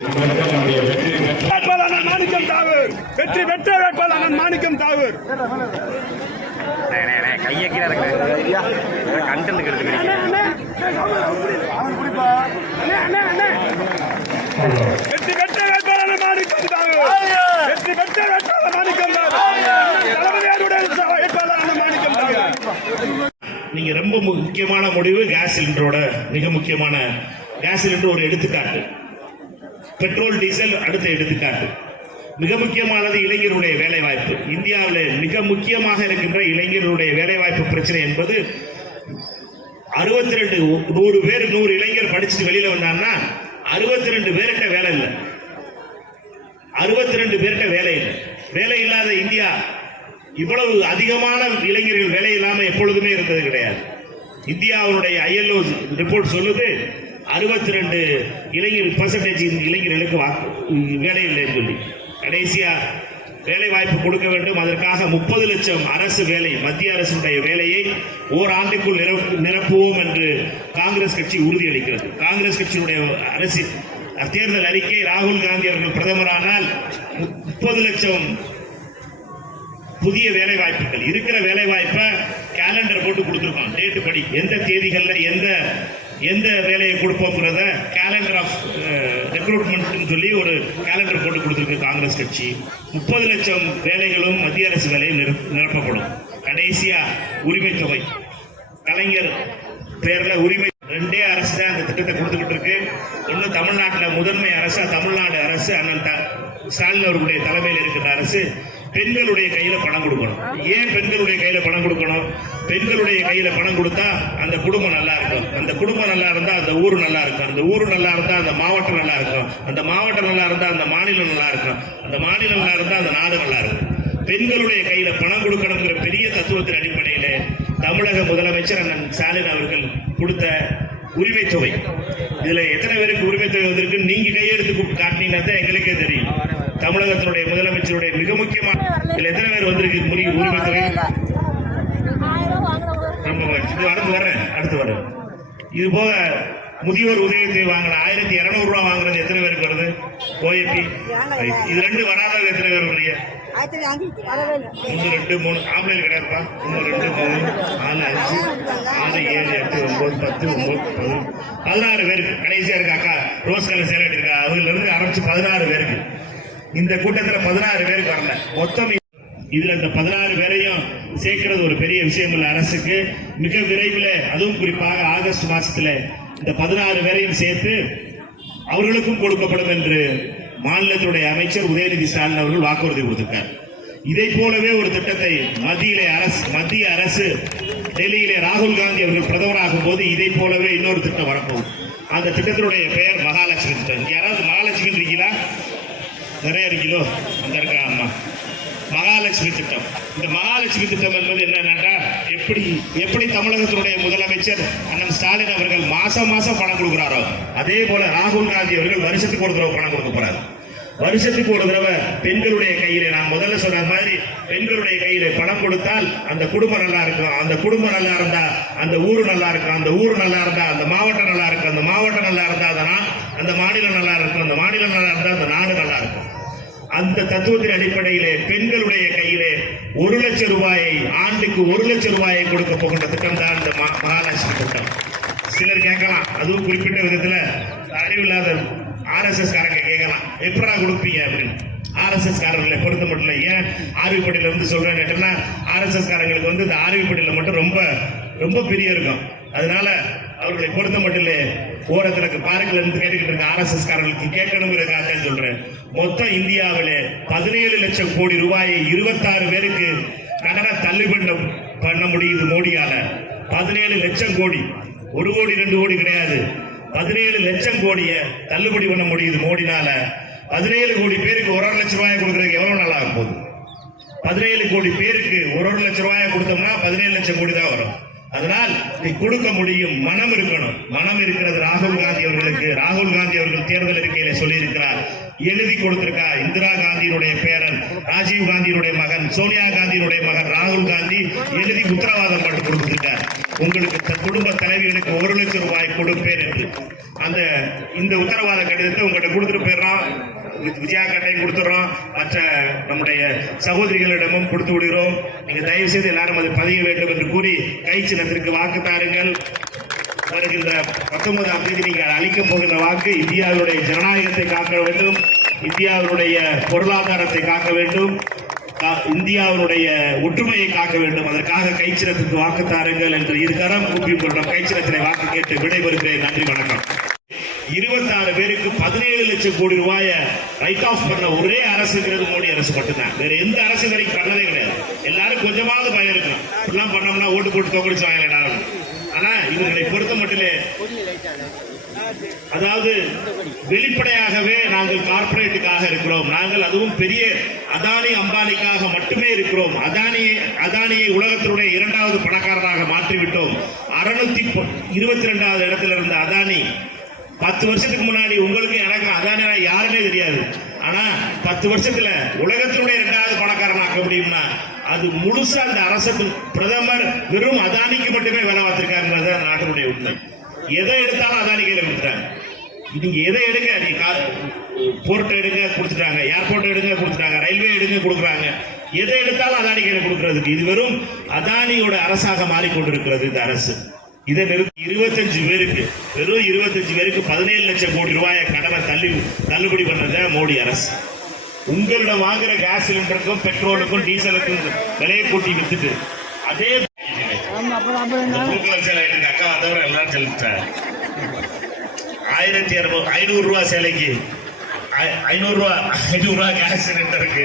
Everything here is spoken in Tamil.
வெற்றி பெற்ற வேட்பாளர் மாணிக்கம் தாவூர் வெற்றி பெற்ற வேட்பாளர் மாணிக்கம் தாவூர் கையை கண்டென்ட் வெற்றி பெற்ற வேட்பாளர் மாணிக்கம் தாவூர் வெற்றி பெற்ற வேட்பாளர் மாணிக்கம் நீங்க ரொம்ப முக்கியமான முடிவு கேஸ் சிலிண்டரோட மிக முக்கியமான கேஸ் சிலிண்டர் ஒரு எடுத்துக்காட்டு. பெட்ரோல் டீசல் அடுத்த எடுத்துக்காட்டு. மிக முக்கியமானது இளைஞருடைய வேலைவாய்ப்பு. இந்தியாவில் மிக முக்கியமாக இருக்கின்ற இளைஞருடைய வேலைவாய்ப்பு பிரச்சனை என்பது அறுபத்தி ரெண்டு நூறு பேர் நூறு இளைஞர் படிச்சுட்டு வெளியில வந்தாங்கன்னா அறுபத்தி ரெண்டு பேர்கிட்ட வேலை இல்லை. அறுபத்தி ரெண்டு பேர்கிட்ட வேலை இல்லை. வேலை இல்லாத இந்தியா இவ்வளவு அதிகமான இளைஞர்கள் வேலை இல்லாமல் எப்பொழுதுமே இருந்தது கிடையாது. இந்தியாவுடைய ஐஎல்ஓ ரிப்போர்ட் சொல்லுது அறுபத்தி ரெண்டு இளைஞர் பர்சன்டேஜ் இளைஞர்களுக்கு வாக்கு வேலை இல்லை சொல்லி. கடைசியா வேலை வாய்ப்பு கொடுக்க வேண்டும். அதற்காக முப்பது லட்சம் அரசு வேலை மத்திய அரசுடைய வேலையை ஓராண்டுக்குள் நிரப்புவோம் என்று காங்கிரஸ் கட்சி உறுதியளிக்கிறது. காங்கிரஸ் கட்சியினுடைய அரசு தேர்தல் அறிக்கை ராகுல் காந்தி அவர்கள் பிரதமரானால் முப்பது லட்சம் புதிய வேலை வாய்ப்புகள் இருக்கிற வேலை வாய்ப்பை கேலண்டர் போட்டு கொடுத்துருக்கோம். டேட்டு படி. எந்த தேதிகளில் எந்த எந்த வேலையை கொடுப்போங்கிறத கேலண்டர் ஆஃப் ரெக்ரூட்மெண்ட் சொல்லி ஒரு கேலண்டர் போட்டு கொடுத்துருக்கு காங்கிரஸ் கட்சி. முப்பது லட்சம் வேலைகளும் மத்திய அரசு வேலையும் நிரப்பப்படும். கடைசியா உரிமை தொகை. கலைஞர் பேர்ல உரிமை ரெண்டே அரசு தான் அந்த திட்டத்தை கொடுத்துக்கிட்டு இருக்கு. ஒண்ணு தமிழ்நாட்டில் முதன்மை அரசா தமிழ்நாடு அரசு அண்ணன் ஸ்டாலின் அவர்களுடைய தலைமையில் இருக்கின்ற அரசு. பெண்களுடைய கையில பணம் கொடுக்கணும். ஏன் பெண்களுடைய கையில பணம் கொடுக்கணும்? பெண்களுடைய கையில பணம் கொடுத்தா அந்த குடும்பம் நல்லா இருக்கும். அந்த குடும்பம் நல்லா இருந்தா அந்த ஊர் நல்லா இருக்கும். அந்த ஊர் நல்லா இருந்தா அந்த மாவட்டம் நல்லா இருக்கும். அந்த மாவட்டம் நல்லா இருந்தா அந்த மாநிலம் நல்லா இருக்கும். அந்த மாநிலம் நல்லா இருந்தா அந்த நாடு நல்லா இருக்கும். பெண்களுடைய கையில பணம் கொடுக்கணுங்கிற பெரிய தத்துவத்தின் அடிப்படையில தமிழக முதலமைச்சர் அண்ணன் ஸ்டாலின் அவர்கள் கொடுத்த உரிமை தொகை. இதுல எத்தனை பேருக்கு உரிமை தொகை வந்திருக்கு நீங்க கையெழுத்து காட்டினீங்கன்னா தான் எங்களுக்கே தெரியும். தமிழகத்தினுடைய முதலமைச்சருடைய மிக முக்கியமான இதுல எத்தனை பேர் வந்திருக்கு? முறி- உரிமை தொகை. இது அடுத்து வர்றேன். அடுத்து வர்றேன். இது போக முதியோர் உதவித்தொகை வாங்கின ஆயிரத்தி இருநூறு ரூபாய் வாங்குறது எத்தனை பேருக்கு வருது? ஓஏபி இது ரெண்டு வராதவங்க எத்தனை பேர் வரீங்க ஒன்று ரெண்டு மூணு. ஆம்பளை கிடையாதுப்பா. ஒன்று ரெண்டு மூணு நாலு அஞ்சு ஆறு ஏழு எட்டு ஒன்பது பத்து ஒன்பது பதினொன்று. பதினாறு பேருக்கு. கடைசியா இருக்கு அக்கா ரோஸ் கலர் சேலை இருக்கா அதுல இருந்து ஆரம்பிச்சு பதினாறு பேருக்கு. இந்த கூட்டத்துல பதினாறு பேருக்கு வரல மொத்தம் இதுல இந்த பதினாறு பேரையும் சேர்க்கிறது ஒரு பெரிய விஷயம் இல்ல அரசுக்கு. மிக விரைவில் அதுவும் குறிப்பாக ஆகஸ்ட் மாசத்துல இந்த பதினாறு பேரையும் சேர்த்து அவர்களுக்கும் கொடுக்கப்படும் என்று மாநிலத்துடைய அமைச்சர் உதயநிதி ஸ்டாலின் அவர்கள் வாக்குறுதி கொடுத்திருக்கார். இதை போலவே ஒரு திட்டத்தை மத்தியிலே அரசு மத்திய அரசு டெல்லியிலே ராகுல் காந்தி அவர்கள் பிரதமராகும் போது இதை போலவே இன்னொரு திட்டம் வரப்போகும் அந்த திட்டத்தினுடைய பெயர் மகாலட்சுமி திட்டம். யாராவது மகாலட்சுமி இருக்கீங்களா? நிறைய இருக்கீங்களோ அந்த இருக்கா அம்மா? மகாலட்சுமி திட்டம். இந்த மகாலட்சுமி திட்டம் என்பது என்னன்னா எப்படி எப்படி தமிழகத்தினுடைய முதலமைச்சர் அண்ணன் ஸ்டாலின் அவர்கள் மாசம் மாசம் பணம் கொடுக்கிறாரோ அதே போல ராகுல் காந்தி அவர்கள் வருஷத்துக்கு ஒரு தடவை பணம் கொடுக்க போறாரு. வருஷத்துக்கு ஒரு தடவை பெண்களுடைய கையில நான் முதல்ல சொன்ன மாதிரி பெண்களுடைய கையில பணம் கொடுத்தால் அந்த குடும்பம் நல்லா இருக்கும். அந்த குடும்பம் நல்லா இருந்தா அந்த ஊர் நல்லா இருக்கும். அந்த ஊர் நல்லா இருந்தா அந்த மாவட்டம் நல்லா இருக்கும். அந்த மாவட்டம் நல்லா இருந்தா அதனால் அந்த மாநிலம் நல்லா இருக்கும். அந்த மாநிலம் நல்லா இருந்தா அந்த நாடு நல்லா இருக்கும். அந்த தத்துவத்தின் அடிப்படையிலே பெண்களுடைய கையிலே ஒரு லட்சம் ரூபாயை ஆண்டுக்கு ஒரு லட்சம் ரூபாயை கொடுக்க போகின்ற திட்டம் தான் இந்த மகாலட்சுமி திட்டம். சிலர் கேட்கலாம். அதுவும் குறிப்பிட்ட விதத்துல அறிவில்லாத ஆர்எஸ்எஸ் காரங்க கேட்கலாம். எப்படா கொடுப்பீங்க அப்படின்னு. ஆர்எஸ்எஸ் காரர்களை பொறுத்த மட்டும் இல்லை. ஏன் ஆர்விப்பட்டியில இருந்து சொல்றேன் கேட்டோம்னா ஆர்எஸ்எஸ் காரங்களுக்கு வந்து இந்த ஆர்விப்பட்டியில மட்டும் ரொம்ப ரொம்ப பெரிய இருக்கும். அதனால அவர்களை பொறுத்த மட்டும் இல்லை. பார்க்கல இருந்து கேட்டுக்கிட்டு இருக்க ஆர்எஸ்எஸ் காரர்களுக்கு கேட்கணுங்கிறதுக்காக சொல்றேன். மொத்தம் இந்தியாவிலே பதினேழு லட்சம் கோடி ரூபாயை இருபத்தாறு பேருக்கு கடனை தள்ளுபடி பண்ண முடியுது மோடியால. பதினேழு லட்சம் கோடி. ஒரு கோடி ரெண்டு கோடி கிடையாது. பதினேழு லட்சம் கோடிய தள்ளுபடி பண்ண முடியுது மோடினால. பதினேழு கோடி பேருக்கு ஒரு ஒரு லட்சம் ரூபாய் கொடுக்கறதுக்கு எவ்வளவு நல்லா இருக்கும் போகுது? பதினேழு கோடி பேருக்கு ஒரு ஒரு லட்சம் ரூபாய் கொடுத்தோம்னா பதினேழு லட்சம் கோடி தான் வரும். அதனால் நீ கொடுக்க முடியும் மனம் இருக்கணும். மனம் இருக்கிறது ராகுல் காந்தி அவர்களுக்கு. ராகுல் காந்தி அவர்கள் தேர்தல் அறிக்கையில சொல்லியிருக்கிறார். எழுதி கொடுத்திருக்கா இந்திரா காந்தியினுடைய பேரன் ராஜீவ் காந்தியினுடைய மகன் சோனியா காந்தியினுடைய மகன் ராகுல் காந்தி எழுதி உத்தரவாதம் பண்ணி கொடுத்திருக்கார். உங்களுக்கு குடும்ப தலைவிகளுக்கு ஒரு லட்சம் ரூபாய் கொடுப்பேன் என்று. அந்த இந்த உத்தரவாத கடிதத்தை உங்கள்கிட்ட கொடுத்துட்டு போயிடுறான் விஜயா கட்டையும் கொடுத்துறோம் மற்ற நம்முடைய சகோதரிகளிடமும் கொடுத்து விடுகிறோம். நீங்கள் தயவு செய்து எல்லாரும் அதை பதிய வேண்டும் என்று கூறி கை சின்னத்திற்கு வாக்கு தாருங்கள். வருகின்ற பத்தொன்பதாம் தேதி நீங்கள் அளிக்கப் போகின்ற வாக்கு இந்தியாவுடைய ஜனநாயகத்தை காக்க வேண்டும். இந்தியாவினுடைய பொருளாதாரத்தை காக்க வேண்டும். இந்தியாவினுடைய ஒற்றுமையை காக்க வேண்டும். அதற்காக கைச்சிரத்துக்கு வாக்கு தாருங்கள் என்று இருகரம் கூப்பி கொண்டோம் கைச்சிரத்தினை வாக்கு கேட்டு விடைபெறுகிறேன். நன்றி வணக்கம். இருபத்தாறு பேருக்கு பதினேழு லட்சம் கோடி ரூபாய ரைட் ஆஃப் பண்ண ஒரே அரசுங்கிறது மோடி அரசு மட்டும்தான். வேற எந்த அரசு வரைக்கும் பண்ணதே கிடையாது. எல்லாரும் கொஞ்சமாவது பயம் இருக்கும் இப்படிலாம் பண்ணோம்னா ஓட்டு போட்டு தோக்கடிச்சுவாங்க வாங்கலாம் ஆனா இவர்களை பொறுத்த மட்டுமே அதாவது வெளிப்படையாகவே நாங்கள் கார்பரேட்டுக்காக இருக்கிறோம். நாங்கள் அதுவும் பெரிய அதானி அம்பானிக்காக மட்டுமே இருக்கிறோம். அதானி அதானியை உலகத்தினுடைய இரண்டாவது பணக்காரராக மாற்றிவிட்டோம். அறுநூத்தி இருபத்தி ரெண்டாவது இடத்துல இருந்த அதானி பத்து வருஷத்துக்கு முன்னாடி உங்களுக்கு எனக்கு அதானியா யாருன்னே தெரியாது. ஆனா பத்து வருஷத்துல உலகத்தினுடைய இரண்டாவது பணக்காரனாக்க முடியும்னா அது முழுசா அந்த அரசுக்கு பிரதமர் வெறும் அதானிக்கு மட்டுமே வேலை பார்த்திருக்காருன்றது அந்த நாட்டினுடைய உண்மை. எதை எடுத்தாலும் அதானி கையில கொடுத்துட்டாங்க நீங்க எதை எடுங்க நீ போர்ட் எடுங்க கொடுத்துட்டாங்க ஏர்போர்ட் எடுங்க கொடுத்துட்டாங்க ரயில்வே எடுங்க கொடுக்குறாங்க. எதை எடுத்தாலும் அதானி கையில கொடுக்கறதுக்கு. இது வெறும் அதானியோட அரசாக மாறிக்கொண்டிருக்கிறது இந்த அரசு. இதை நிறுத்தி இருபத்தஞ்சு பேருக்கு வெறும் இருபத்தஞ்சு பேருக்கு பதினேழு லட்சம் கோடி ரூபாயை கடனை தள்ளி தள்ளுபடி பண்ணத மோடி அரசு. உங்களிடம் வாங்குற கேஸ் சிலிண்டருக்கும் பெட்ரோலுக்கும் டீசலுக்கும் விலையை கூட்டி வித்துட்டு அதே பூக்கலர் சேலை எங்க அக்கா தவிர எல்லாரும் செலுத்தாங்க ஆயிரத்தி இரநூறு ஐநூறு ரூபாய் சேலைக்கு ஐநூறு ரூபாய் ஐநூறு ரூபாய் கேஸ் சிலிண்டருக்கு